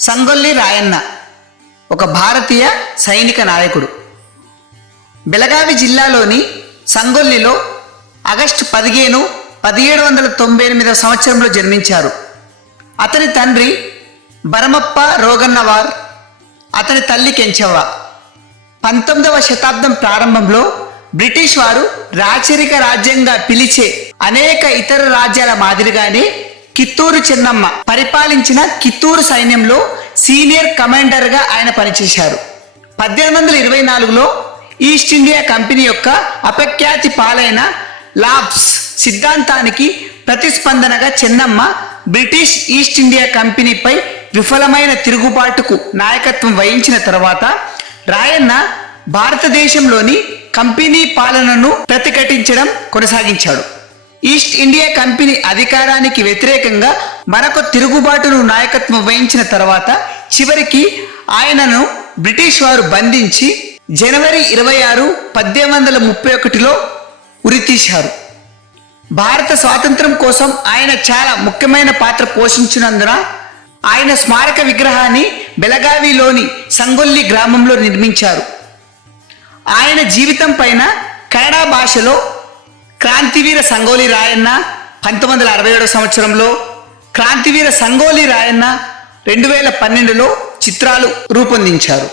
సంగొల్లి రాయన్న ఒక భారతీయ సైనిక నాయకుడు. బెళగావి జిల్లాలోని సంగొల్లిలో ఆగస్టు పదిహేను పదిహేడు వందల తొంభై ఎనిమిదవ సంవత్సరంలో జన్మించారు. అతని తండ్రి భరమప్ప రోగన్నవార్ అతని తల్లి కెంచవ్వ. పంతొమ్మిదవ శతాబ్దం ప్రారంభంలో బ్రిటిష్ వారు రాచరిక రాజ్యంగా పిలిచే అనేక ఇతర రాజ్యాల మాదిరిగానే కిత్తూరు చెన్నమ్మ పరిపాలించిన కిత్తూరు సైన్యంలో సీనియర్ కమాండర్గా ఆయన పనిచేశారు. పద్దెనిమిది వందల ఇరవై నాలుగులో ఈస్ట్ ఇండియా కంపెనీ యొక్క అపఖ్యాతి పాలైన లాబ్స్ సిద్ధాంతానికి ప్రతిస్పందనగా చెన్నమ్మ బ్రిటిష్ ఈస్ట్ ఇండియా కంపెనీపై విఫలమైన తిరుగుబాటుకు నాయకత్వం వహించిన తర్వాత రాయన్న భారతదేశంలోని కంపెనీ పాలనను ప్రతిఘటించడం కొనసాగించాడు. ఈస్ట్ ఇండియా కంపెనీ అధికారానికి వ్యతిరేకంగా మరొక తిరుగుబాటును నాయకత్వం వహించిన తర్వాత చివరికి ఆయనను బ్రిటిష్ వారు బంధించి జనవరి ఇరవై ఆరు పద్దెనిమిది వందల ముప్పై ఒకటిలో ఉరితీశారు. భారత స్వాతంత్రం కోసం ఆయన చాలా ముఖ్యమైన పాత్ర పోషించినందున ఆయన స్మారక విగ్రహాన్ని బెలగావిలోని సంగొల్లి గ్రామంలో నిర్మించారు. ఆయన జీవితం పైన కన్నడ భాషలో క్రాంతివీర సంగోలి రాయన్న పంతొమ్మిది వందల అరవై ఏడవ సంవత్సరంలో క్రాంతివీర సంగోలి రాయన్న రెండు వేల పన్నెండులో చిత్రాలు రూపొందించారు.